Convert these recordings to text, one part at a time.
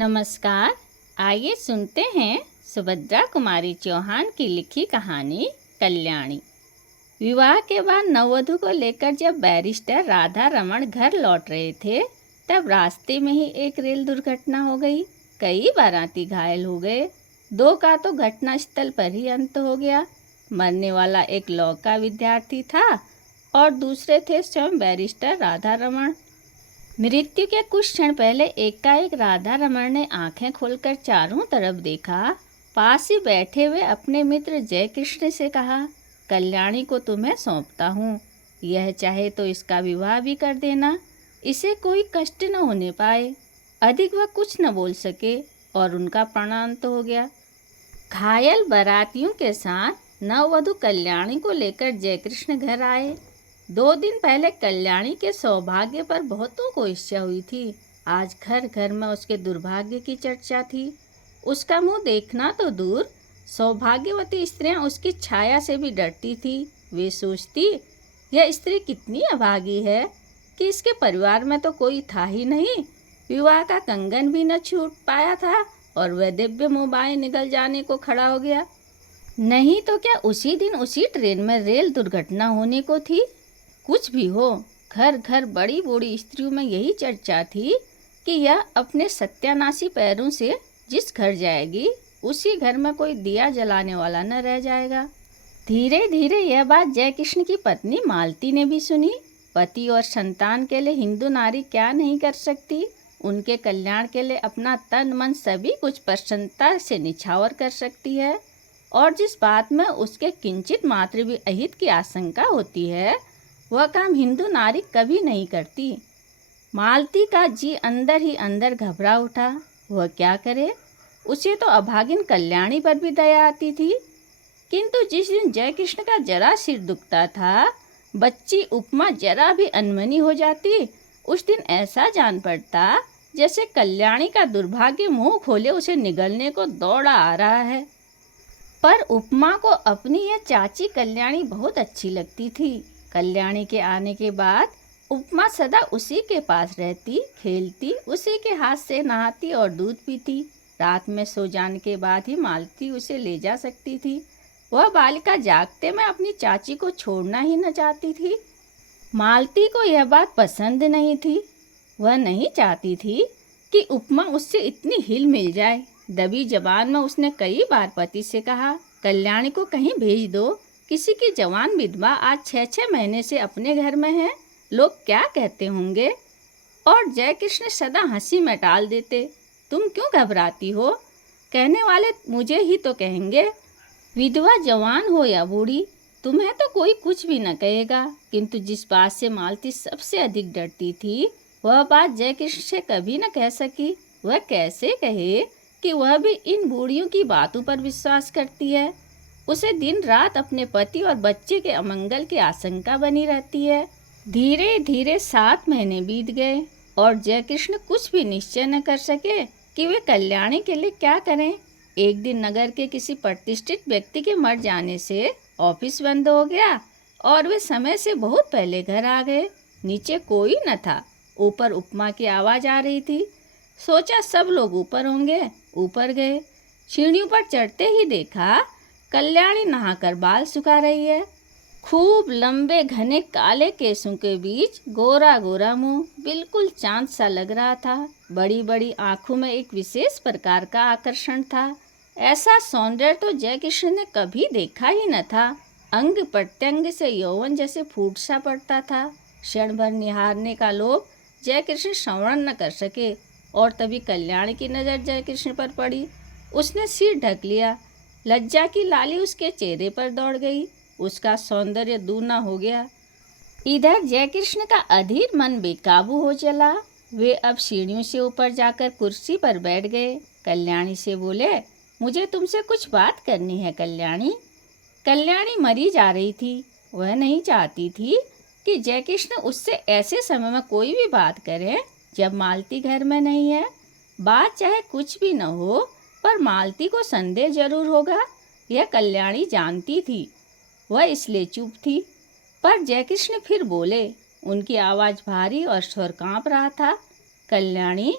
नमस्कार। आइए सुनते हैं सुभद्रा कुमारी चौहान की लिखी कहानी कल्याणी। विवाह के बाद नववधु को लेकर जब बैरिस्टर राधा रमन घर लौट रहे थे, तब रास्ते में ही एक रेल दुर्घटना हो गई। कई बाराती घायल हो गए। दो का तो घटनास्थल पर ही अंत हो गया। मरने वाला एक लॉ का विद्यार्थी था और दूसरे थे स्वयं बैरिस्टर राधा रमन। मृत्यु के कुछ क्षण पहले एकाएक राधा रमन ने आंखें खोलकर चारों तरफ देखा। पास ही बैठे हुए अपने मित्र जय कृष्ण से कहा, कल्याणी को तुम्हें सौंपता हूँ। यह चाहे तो इसका विवाह भी कर देना, इसे कोई कष्ट न होने पाए। अधिक वह कुछ न बोल सके और उनका प्राणांत हो गया। घायल बारातियों के साथ नववधु कल्याणी को लेकर जयकृष्ण घर आए। 2 दिन पहले कल्याणी के सौभाग्य पर बहुतों को ईर्ष्या हुई थी। आज घर घर में उसके दुर्भाग्य की चर्चा थी। उसका मुंह देखना तो दूर, सौभाग्यवती स्त्रियां उसकी छाया से भी डरती थी। वे सोचती, यह स्त्री कितनी अभागी है कि इसके परिवार में तो कोई था ही नहीं। विवाह का कंगन भी न छूट पाया था और वह दिव्य मोबाइल निगल जाने को खड़ा हो गया। नहीं तो क्या उसी दिन उसी ट्रेन में रेल दुर्घटना होने को थी। कुछ भी हो, घर घर बड़ी बूढ़ी स्त्रियों में यही चर्चा थी कि यह अपने सत्यानाशी पैरों से जिस घर जाएगी, उसी घर में कोई दिया जलाने वाला न रह जाएगा। धीरे धीरे यह बात जयकृष्ण की पत्नी मालती ने भी सुनी। पति और संतान के लिए हिंदू नारी क्या नहीं कर सकती। उनके कल्याण के लिए अपना तन मन सभी कुछ प्रसन्नता से निछावर कर सकती है। और जिस बात में उसके किंचित मात्र भी अहित की आशंका होती है, वह काम हिंदू नारी कभी नहीं करती। मालती का जी अंदर ही अंदर घबरा उठा। वह क्या करे। उसे तो अभागिन कल्याणी पर भी दया आती थी, किंतु जिस दिन जयकृष्ण का जरा सिर दुखता था, बच्ची उपमा जरा भी अनमनी हो जाती, उस दिन ऐसा जान पड़ता जैसे कल्याणी का दुर्भाग्य मुंह खोले उसे निगलने को दौड़ा आ रहा है। पर उपमा को अपनी यह चाची कल्याणी बहुत अच्छी लगती थी। कल्याणी के आने के बाद उपमा सदा उसी के पास रहती, खेलती, उसी के हाथ से नहाती और दूध पीती। रात में सो जाने के बाद ही मालती उसे ले जा सकती थी। वह बालिका जागते में अपनी चाची को छोड़ना ही न चाहती थी। मालती को यह बात पसंद नहीं थी। वह नहीं चाहती थी कि उपमा उससे इतनी हिल मिल जाए। दबी जबान में उसने कई बार पति से कहा, कल्याणी को कहीं भेज दो। किसी की जवान विधवा आज 6-6 महीने से अपने घर में है, लोग क्या कहते होंगे। और जयकृष्ण सदा हंसी में टाल देते, तुम क्यों घबराती हो, कहने वाले मुझे ही तो कहेंगे। विधवा जवान हो या बूढ़ी, तुम्हें तो कोई कुछ भी न कहेगा। किंतु जिस बात से मालती सबसे अधिक डरती थी, वह बात जयकृष्ण से कभी न कह सकी। वह कैसे कहे कि वह भी इन बूढ़ियों की बातों पर विश्वास करती है। उसे दिन रात अपने पति और बच्चे के अमंगल की आशंका बनी रहती है। धीरे धीरे 7 महीने बीत गए और जयकृष्ण कुछ भी निश्चय न कर सके कि वे कल्याणी के लिए क्या करें। एक दिन नगर के किसी प्रतिष्ठित व्यक्ति के मर जाने से ऑफिस बंद हो गया और वे समय से बहुत पहले घर आ गए। नीचे कोई न था। ऊपर उपमा की आवाज़ आ रही थी। सोचा सब लोग ऊपर होंगे। ऊपर गए। सीढ़ियों पर चढ़ते ही देखा कल्याणी नहाकर बाल सुखा रही है। खूब लंबे घने काले केसों के बीच गोरा गोरा मुंह, बिल्कुल चांद सा लग रहा था। बड़ी बड़ी आंखों में एक विशेष प्रकार का आकर्षण था। ऐसा सौंदर्य तो जयकृष्ण ने कभी देखा ही न था। अंग प्रत्यंग से यौवन जैसे फूट सा पड़ता था। क्षण भर निहारने का लोभ जयकृष्ण श्रवण न कर सके और तभी कल्याणी की नज़र जयकृष्ण पर पड़ी। उसने सिर ढक लिया। लज्जा की लाली उसके चेहरे पर दौड़ गई। उसका सौंदर्य दूना हो गया। इधर जयकृष्ण का अधीर मन बेकाबू हो चला। वे अब सीढ़ियों से ऊपर जाकर कुर्सी पर बैठ गए। कल्याणी से बोले, मुझे तुमसे कुछ बात करनी है कल्याणी। कल्याणी मरी जा रही थी। वह नहीं चाहती थी कि जयकृष्ण उससे ऐसे समय में कोई भी बात करे जब मालती घर में नहीं है। बात चाहे कुछ भी न हो, पर मालती को संदेह जरूर होगा, यह कल्याणी जानती थी। वह इसलिए चुप थी। पर जयकृष्ण फिर बोले। उनकी आवाज़ भारी और स्वर कांप रहा था, कल्याणी,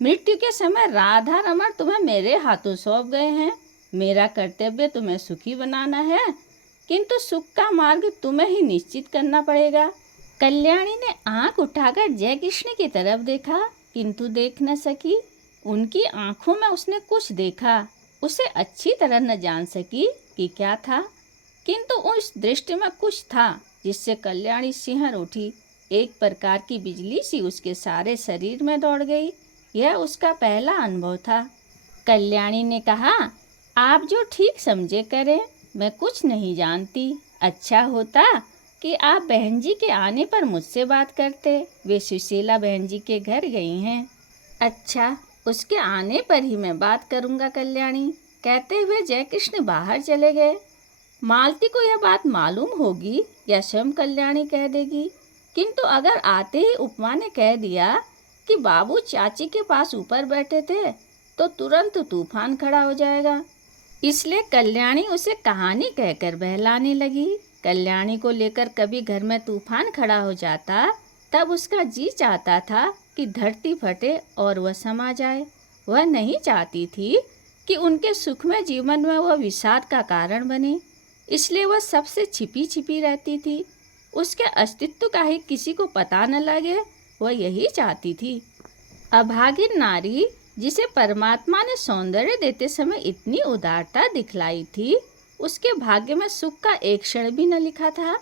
मृत्यु के समय राधा रमण तुम्हें मेरे हाथों सौंप गए हैं। मेरा कर्तव्य तुम्हें सुखी बनाना है, किंतु सुख का मार्ग तुम्हें ही निश्चित करना पड़ेगा। कल्याणी ने आंख उठाकर जय कृष्ण की तरफ देखा, किंतु देख न सकी। उनकी आंखों में उसने कुछ देखा, उसे अच्छी तरह न जान सकी कि क्या था, किंतु उस दृष्टि में कुछ था जिससे कल्याणी सिहर उठी। एक प्रकार की बिजली सी उसके सारे शरीर में दौड़ गई। यह उसका पहला अनुभव था। कल्याणी ने कहा, आप जो ठीक समझे करें, मैं कुछ नहीं जानती। अच्छा होता कि आप बहन जी के आने पर मुझसे बात करते। वे सुशीला बहन जी के घर गई हैं। अच्छा, उसके आने पर ही मैं बात करूँगा कल्याणी, कहते हुए जय कृष्ण बाहर चले गए। मालती को यह बात मालूम होगी या स्वयं कल्याणी कह देगी, किंतु अगर आते ही उपमा ने कह दिया कि बाबू चाची के पास ऊपर बैठे थे, तो तुरंत तूफान खड़ा हो जाएगा। इसलिए कल्याणी उसे कहानी कहकर बहलाने लगी। कल्याणी को लेकर कभी घर में तूफान खड़ा हो जाता, तब उसका जी चाहता था कि धरती फटे और वह समा जाए। वह नहीं चाहती थी कि उनके सुखमय जीवन में वह विषाद का कारण बने, इसलिए वह सबसे छिपी छिपी रहती थी। उसके अस्तित्व का ही किसी को पता न लगे, वह यही चाहती थी। अभागिन नारी जिसे परमात्मा ने सौंदर्य देते समय इतनी उदारता दिखलाई थी, उसके भाग्य में सुख का एक क्षण भी न लिखा था।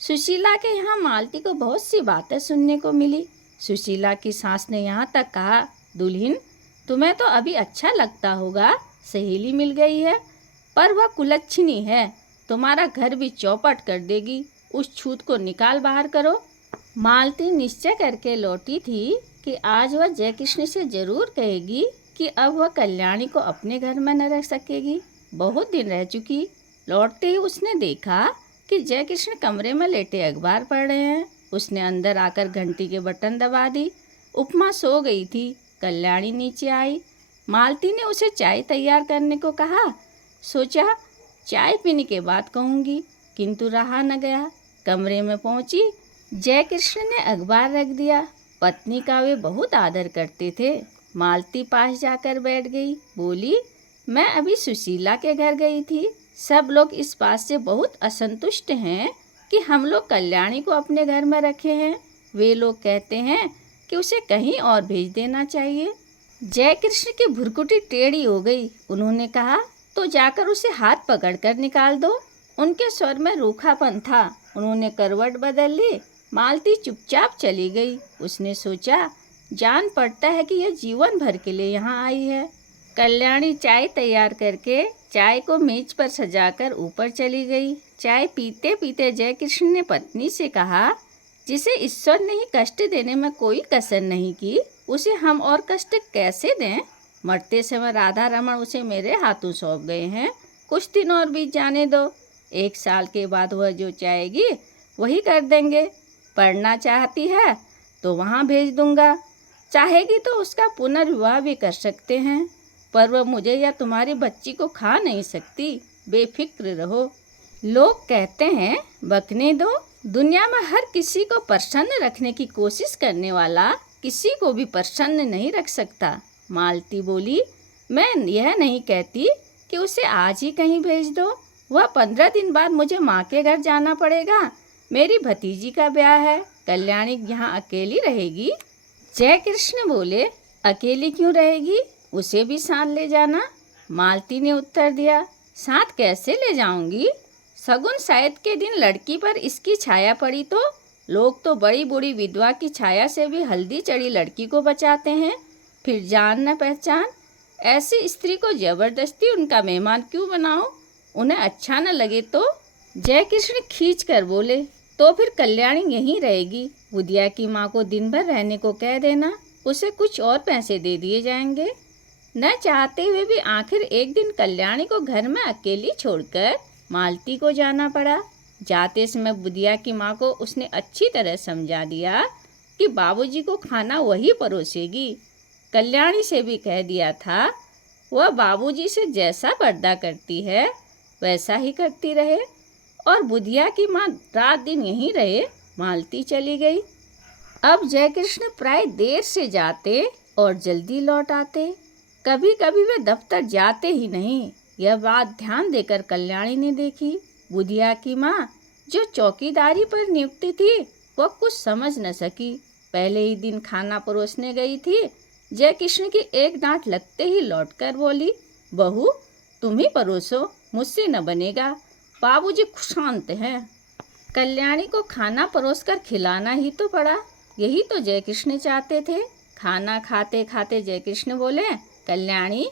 सुशीला के यहाँ मालती को बहुत सी बातें सुनने को मिली। सुशीला की सास ने यहाँ तक कहा, दुल्हन, तुम्हें तो अभी अच्छा लगता होगा, सहेली मिल गई है, पर वह कुलच्छिनी है, तुम्हारा घर भी चौपट कर देगी। उस छूत को निकाल बाहर करो। मालती निश्चय करके लौटी थी कि आज वह जय कृष्ण से जरूर कहेगी कि अब वह कल्याणी को अपने घर में न रह सकेगी। बहुत दिन रह चुकी। लौटते ही उसने देखा कि जय कृष्ण कमरे में लेटे अखबार पढ़ रहे हैं। उसने अंदर आकर घंटी के बटन दबा दी। उपमा सो गई थी। कल्याणी नीचे आई। मालती ने उसे चाय तैयार करने को कहा। सोचा चाय पीने के बाद कहूँगी, किंतु रहा न गया। कमरे में पहुँची। जय कृष्ण ने अखबार रख दिया। पत्नी का वे बहुत आदर करते थे। मालती पास जाकर बैठ गई। बोली, मैं अभी सुशीला के घर गई थी। सब लोग इस बात से बहुत असंतुष्ट हैं कि हम लोग कल्याणी को अपने घर में रखे हैं। वे लोग कहते हैं कि उसे कहीं और भेज देना चाहिए। जय कृष्ण की भुरकुटी टेढ़ी हो गई। उन्होंने कहा, तो जाकर उसे हाथ पकड़कर निकाल दो। उनके स्वर में रूखापन था। उन्होंने करवट बदल ली। मालती चुपचाप चली गई। उसने सोचा, जान पड़ता है कि यह जीवन भर के लिए यहाँ आई है। कल्याणी चाय तैयार करके चाय को मेज पर सजाकर ऊपर चली गई। चाय पीते पीते जय कृष्ण ने पत्नी से कहा, जिसे ईश्वर ने ही कष्ट देने में कोई कसर नहीं की, उसे हम और कष्ट कैसे दें। मरते समय राधा रमण उसे मेरे हाथों सौंप गए हैं। कुछ दिन और बीत जाने दो। 1 साल के बाद वह जो चाहेगी वही कर देंगे। पढ़ना चाहती है तो वहाँ भेज दूंगा, चाहेगी तो उसका पुनर्विवाह भी कर सकते हैं, पर वह मुझे या तुम्हारी बच्ची को खा नहीं सकती। बेफिक्र रहो। लोग कहते हैं बकने दो। दुनिया में हर किसी को प्रसन्न रखने की कोशिश करने वाला किसी को भी प्रसन्न नहीं रख सकता। मालती बोली, मैं यह नहीं कहती कि उसे आज ही कहीं भेज दो। वह 15 दिन बाद मुझे माँ के घर जाना पड़ेगा। मेरी भतीजी का ब्याह है। कल्याणी यहाँ अकेली रहेगी। जय कृष्ण बोले, अकेली क्यों रहेगी, उसे भी साथ ले जाना। मालती ने उत्तर दिया, साथ कैसे ले जाऊंगी। सगुन शायद के दिन लड़की पर इसकी छाया पड़ी तो। लोग तो बड़ी बूढ़ी विधवा की छाया से भी हल्दी चढ़ी लड़की को बचाते हैं। फिर जान न पहचान, ऐसी स्त्री को जबरदस्ती उनका मेहमान क्यों बनाओ। उन्हें अच्छा न लगे तो। जय कृष्ण खींच कर बोले, तो फिर कल्याणी यहीं रहेगी। बुधिया की माँ को दिन भर रहने को कह देना, उसे कुछ और पैसे दे दिए जाएंगे। न चाहते हुए भी आखिर एक दिन कल्याणी को घर में अकेली छोड़कर मालती को जाना पड़ा। जाते समय बुधिया की माँ को उसने अच्छी तरह समझा दिया कि बाबूजी को खाना वही परोसेगी। कल्याणी से भी कह दिया था, वह बाबूजी से जैसा पर्दा करती है वैसा ही करती रहे। और बुधिया की माँ रात दिन यहीं रहे। मालती चली गई। अब जय कृष्ण प्राय देर से जाते, और जल्दी लौट आते। कभी कभी वे दफ्तर जाते ही नहीं। यह बात ध्यान देकर कल्याणी ने देखी। बुधिया की माँ, जो चौकीदारी पर नियुक्त थी, वह कुछ समझ न सकी। पहले ही दिन खाना परोसने गई थी। जयकिशन की एक डांट लगते ही लौटकर बोली, बहू तुम ही परोसो, मुझसे न बनेगा, बाबूजी शांत हैं। कल्याणी को खाना परोसकर खिलाना ही तो पड़ा। यही तो जयकृष्ण चाहते थे। खाना खाते खाते जयकृष्ण बोले, कल्याणी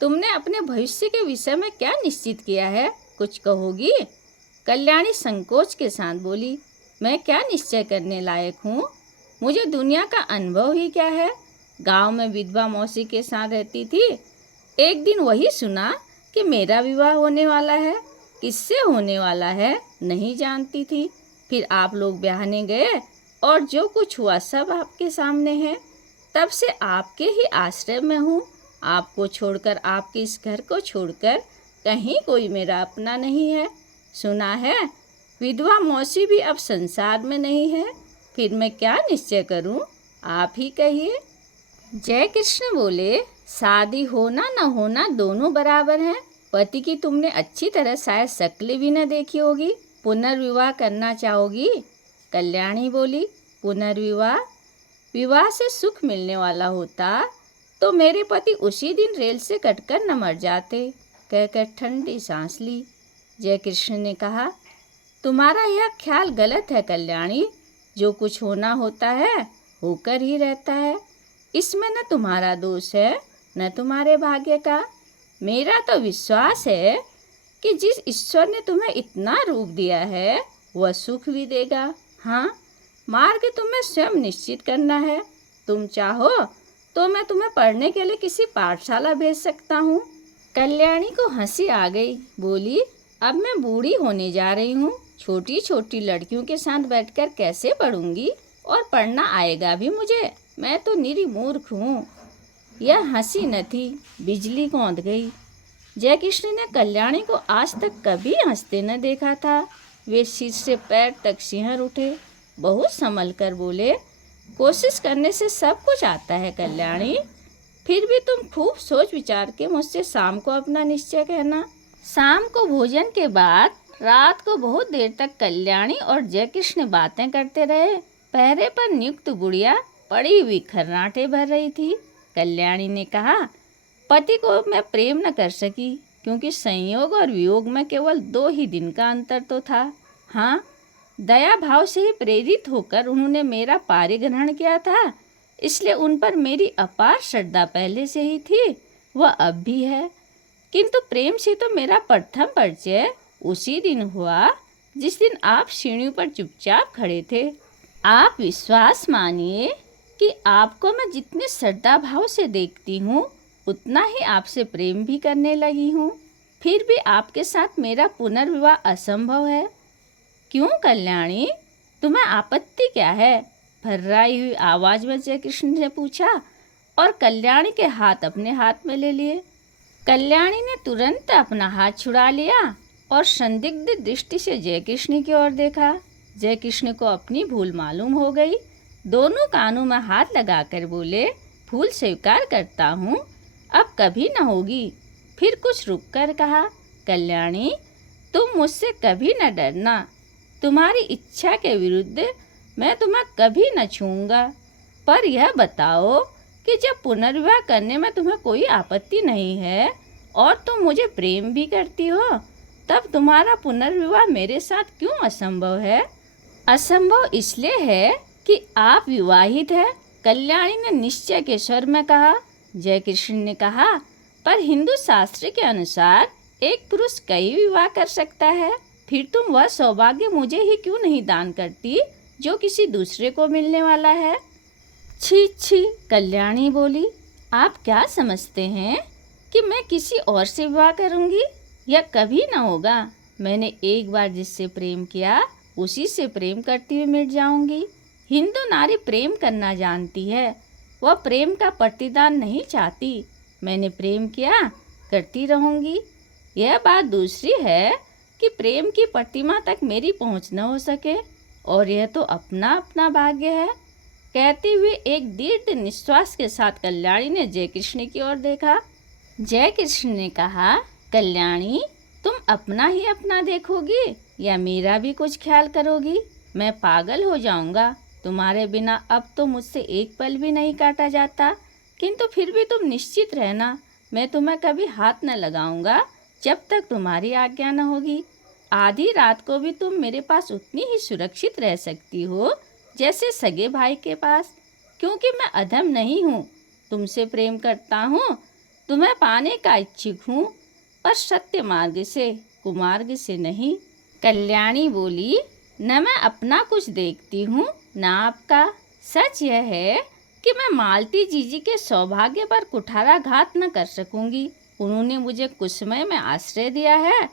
तुमने अपने भविष्य के विषय में क्या निश्चित किया है, कुछ कहोगी? कल्याणी संकोच के साथ बोली, मैं क्या निश्चय करने लायक हूँ? मुझे दुनिया का अनुभव ही क्या है। गांव में विधवा मौसी के साथ रहती थी। एक दिन वही सुना कि मेरा विवाह होने वाला है। किससे होने वाला है नहीं जानती थी। फिर आप लोग ब्याहने गए और जो कुछ हुआ सब आपके सामने है। तब से आपके ही आश्रय में हूँ। आपको छोड़कर, आपके इस घर को छोड़कर कहीं कोई मेरा अपना नहीं है। सुना है विधवा मौसी भी अब संसार में नहीं है। फिर मैं क्या निश्चय करूँ, आप ही कहिए। जयकृष्ण बोले, शादी होना न होना दोनों बराबर हैं। पति की तुमने अच्छी तरह शायद शक्ल भी न देखी होगी, पुनर्विवाह करना चाहोगी? कल्याणी बोली, पुनर्विवाह? विवाह से सुख मिलने वाला होता तो मेरे पति उसी दिन रेल से कटकर न मर जाते। कहकर ठंडी सांस ली। जयकृष्ण ने कहा, तुम्हारा यह ख्याल गलत है कल्याणी। जो कुछ होना होता है होकर ही रहता है। इसमें न तुम्हारा दोष है न तुम्हारे भाग्य का। मेरा तो विश्वास है कि जिस ईश्वर ने तुम्हें इतना रूप दिया है वह सुख भी देगा। हाँ, मार्ग तुम्हें स्वयं निश्चित करना है। तुम चाहो तो मैं तुम्हें पढ़ने के लिए किसी पाठशाला भेज सकता हूँ। कल्याणी को हंसी आ गई। बोली, अब मैं बूढ़ी होने जा रही हूँ। छोटी छोटी लड़कियों के साथ बैठकर कैसे पढ़ूंगी, और पढ़ना आएगा भी मुझे? मैं तो निरी मूर्ख हूँ। यह हंसी न थी, बिजली कौंध गई। जयकृष्ण ने कल्याणी को आज तक कभी हंसते न देखा था। वे सिर से पैर तक सिहर उठे। बहुत संभल कर बोले, कोशिश करने से सब कुछ आता है कल्याणी। फिर भी तुम खूब सोच विचार के मुझसे शाम को अपना निश्चय कहना। शाम को भोजन के बाद रात को बहुत देर तक कल्याणी और जयकृष्ण बातें करते रहे। पहरे पर नियुक्त बुढ़िया पड़ी हुई खर्राटे भर रही थी। कल्याणी ने कहा, पति को मैं प्रेम न कर सकी क्योंकि संयोग और वियोग में केवल 2 ही दिन का अंतर तो था। हाँ, दया भाव से ही प्रेरित होकर उन्होंने मेरा पारिग्रहण किया था, इसलिए उन पर मेरी अपार श्रद्धा पहले से ही थी, वह अब भी है। किंतु प्रेम से तो मेरा प्रथम परिचय उसी दिन हुआ जिस दिन आप सीढ़ियों पर चुपचाप खड़े थे। आप विश्वास मानिए कि आपको मैं जितने श्रद्धा भाव से देखती हूँ उतना ही आपसे प्रेम भी करने लगी हूँ। फिर भी आपके साथ मेरा पुनर्विवाह असंभव है। क्यों कल्याणी, तुम्हें आपत्ति क्या है? भर्राई हुई आवाज में जयकृष्ण ने पूछा और कल्याणी के हाथ अपने हाथ में ले लिए। कल्याणी ने तुरंत अपना हाथ छुड़ा लिया और संदिग्ध दृष्टि से जयकृष्ण की ओर देखा। जयकृष्ण को अपनी भूल मालूम हो गई। दोनों कानों में हाथ लगाकर बोले, भूल स्वीकार करता हूँ, अब कभी न होगी। फिर कुछ रुक कर कहा, कल्याणी तुम मुझसे कभी न डरना। तुम्हारी इच्छा के विरुद्ध मैं तुम्हें कभी न छूऊंगा। पर यह बताओ कि जब पुनर्विवाह करने में तुम्हें कोई आपत्ति नहीं है और तुम मुझे प्रेम भी करती हो, तब तुम्हारा पुनर्विवाह मेरे साथ क्यों असंभव है? असंभव इसलिए है कि आप विवाहित हैं, कल्याणी ने निश्चय के स्वर में कहा। जयकृष्ण ने कहा, पर हिंदू शास्त्र के अनुसार एक पुरुष कई विवाह कर सकता है। फिर तुम वह सौभाग्य मुझे ही क्यों नहीं दान करती जो किसी दूसरे को मिलने वाला है? छी छी, कल्याणी बोली, आप क्या समझते हैं कि मैं किसी और से विवाह करूंगी? यह कभी न होगा। मैंने एक बार जिससे प्रेम किया उसी से प्रेम करती हुई मिट जाऊंगी। हिंदू नारी प्रेम करना जानती है, वह प्रेम का प्रतिदान नहीं चाहती। मैंने प्रेम किया, करती रहूंगी। यह बात दूसरी है कि प्रेम की प्रतिमा तक मेरी पहुंच न हो सके, और यह तो अपना अपना भाग्य है। कहते हुए एक दीर्घ निश्वास के साथ कल्याणी ने जय कृष्ण की ओर देखा। जय कृष्ण ने कहा, कल्याणी, तुम अपना ही अपना देखोगी या मेरा भी कुछ ख्याल करोगी? मैं पागल हो जाऊंगा। तुम्हारे बिना अब तो मुझसे एक पल भी नहीं काटा जाता, किंतु फिर भी तुम निश्चित रहना, मैं तुम्हें कभी हाथ न लगाऊंगा जब तक तुम्हारी आज्ञा न होगी। आधी रात को भी तुम मेरे पास उतनी ही सुरक्षित रह सकती हो जैसे सगे भाई के पास, क्योंकि मैं अधम नहीं हूँ, तुमसे प्रेम करता हूँ, तुम्हें पाने का इच्छुक हूँ, पर सत्य मार्ग से, कुमार्ग से नहीं। कल्याणी बोली, न मैं अपना कुछ देखती हूँ न आपका। सच यह है कि मैं मालती जीजी के सौभाग्य पर कुठाराघात न कर सकूंगी। उन्होंने मुझे कुछ समय में आश्रय दिया है,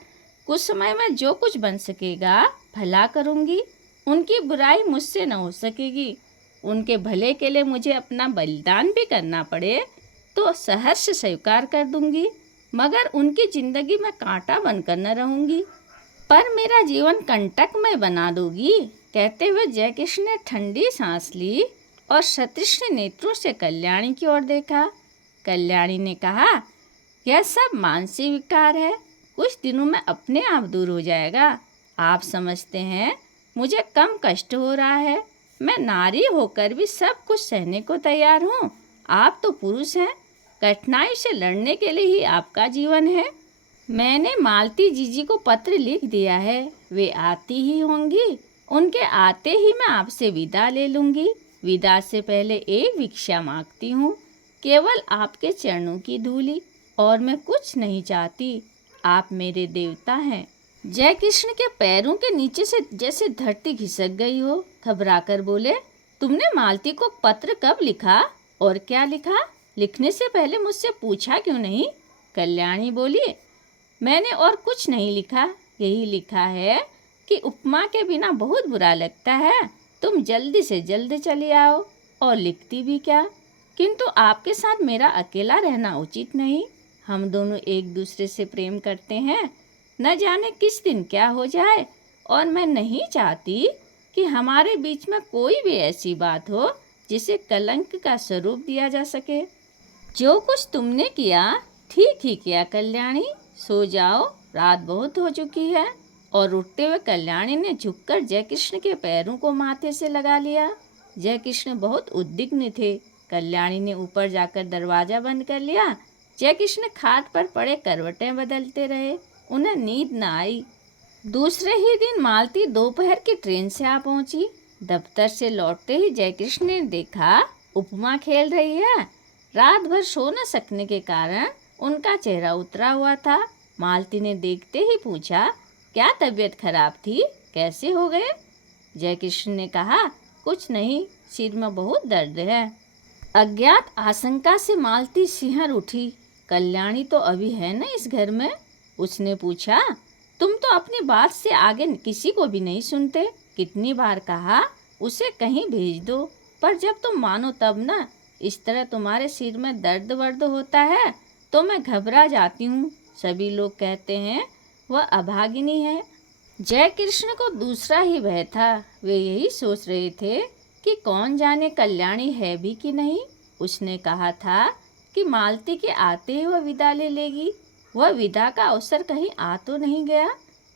कुछ समय में जो कुछ बन सकेगा भला करूंगी। उनकी बुराई मुझसे न हो सकेगी। उनके भले के लिए मुझे अपना बलिदान भी करना पड़े तो सहर्ष स्वीकार कर दूंगी, मगर उनकी जिंदगी में कांटा बनकर न रहूंगी। पर मेरा जीवन कंटकमय बना दोगी। कहते हुए जय कृष्ण ने ठंडी सांस ली और सतृष्ण नेत्रों से कल्याणी की ओर देखा। कल्याणी ने कहा, यह सब मानसिक विकार है, कुछ दिनों में अपने आप दूर हो जाएगा। आप समझते हैं मुझे कम कष्ट हो रहा है, मैं नारी होकर भी सब कुछ सहने को तैयार हूँ। आप तो पुरुष हैं, कठिनाई से लड़ने के लिए ही आपका जीवन है। मैंने मालती जीजी को पत्र लिख दिया है, वे आती ही होंगी। उनके आते ही मैं आपसे विदा ले लूँगी। विदा से पहले एक भिक्षा मांगती हूँ, केवल आपके चरणों की धूली, और मैं कुछ नहीं चाहती। आप मेरे देवता हैं। जय कृष्ण के पैरों के नीचे से जैसे धरती खिसक गई हो, घबराकर बोले, तुमने मालती को पत्र कब लिखा और क्या लिखा? लिखने से पहले मुझसे पूछा क्यों नहीं? कल्याणी बोली, मैंने और कुछ नहीं लिखा, यही लिखा है कि उपमा के बिना बहुत बुरा लगता है, तुम जल्दी से जल्दी चली आओ। और लिखती भी क्या, किंतु आपके साथ मेरा अकेला रहना उचित नहीं। हम दोनों एक दूसरे से प्रेम करते हैं, न जाने किस दिन क्या हो जाए, और मैं नहीं चाहती कि हमारे बीच में कोई भी ऐसी बात हो जिसे कलंक का स्वरूप दिया जा सके। जो कुछ तुमने किया ठीक ही किया कल्याणी, सो जाओ, रात बहुत हो चुकी है। और उठते हुए कल्याणी ने झुककर जय कृष्ण के पैरों को माथे से लगा लिया। जय कृष्ण बहुत उद्विग्न थे। कल्याणी ने ऊपर जाकर दरवाजा बंद कर लिया। जय कृष्ण खाट पर पड़े करवटें बदलते रहे, उन्हें नींद न आई। दूसरे ही दिन मालती दोपहर की ट्रेन से आ पहुंची। दफ्तर से लौटते ही जय कृष्ण ने देखा उपमा खेल रही है। रात भर सो न सकने के कारण उनका चेहरा उतरा हुआ था। मालती ने देखते ही पूछा, क्या तबीयत खराब थी, कैसे हो गए? जय कृष्ण ने कहा, कुछ नहीं, सिर में बहुत दर्द है। अज्ञात आशंका से मालती सिहर उठी। कल्याणी तो अभी है न इस घर में? उसने पूछा, तुम तो अपनी बात से आगे किसी को भी नहीं सुनते। कितनी बार कहा उसे कहीं भेज दो, पर जब तुम मानो तब ना। इस तरह तुम्हारे सिर में दर्द वर्द होता है तो मैं घबरा जाती हूँ। सभी लोग कहते हैं वह अभागिनी है। जय कृष्ण को दूसरा ही भय था। वे यही सोच रहे थे कि कौन जाने कल्याणी है भी कि नहीं। उसने कहा था कि मालती के आते ही वह विदा ले लेगी। वह विदा का अवसर कहीं आ तो नहीं गया।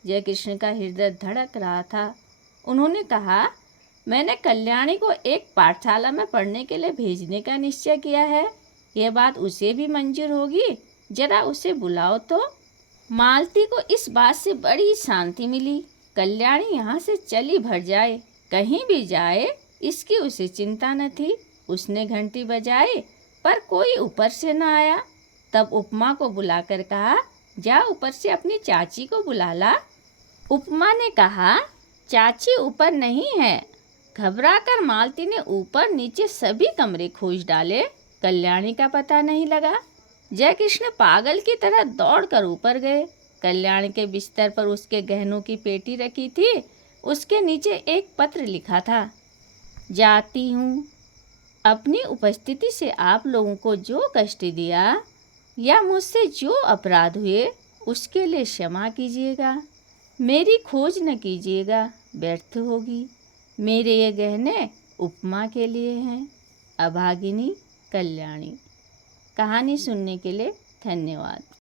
जय कृष्ण का हृदय धड़क रहा था। उन्होंने कहा, मैंने कल्याणी को एक पाठशाला में पढ़ने के लिए भेजने का निश्चय किया है। यह बात उसे भी मंजूर होगी? जरा उसे बुलाओ तो। मालती को इस बात से बड़ी शांति मिली। कल्याणी यहाँ से चली भर जाए, कहीं भी जाए, इसकी उसे चिंता न थी। उसने घंटी बजाई पर कोई ऊपर से न आया। तब उपमा को बुलाकर कहा, जा ऊपर से अपनी चाची को बुला ला। उपमा ने कहा, चाची ऊपर नहीं है। घबराकर मालती ने ऊपर नीचे सभी कमरे खोज डाले, कल्याणी का पता नहीं लगा। जय कृष्ण पागल की तरह दौड़कर ऊपर गए। कल्याणी के बिस्तर पर उसके गहनों की पेटी रखी थी। उसके नीचे एक पत्र लिखा था, जाती हूँ। अपनी उपस्थिति से आप लोगों को जो कष्ट दिया या मुझसे जो अपराध हुए उसके लिए क्षमा कीजिएगा। मेरी खोज न कीजिएगा, व्यर्थ होगी। मेरे ये गहने उपमा के लिए हैं अभागिनी कल्याणी। कहानी सुनने के लिए धन्यवाद।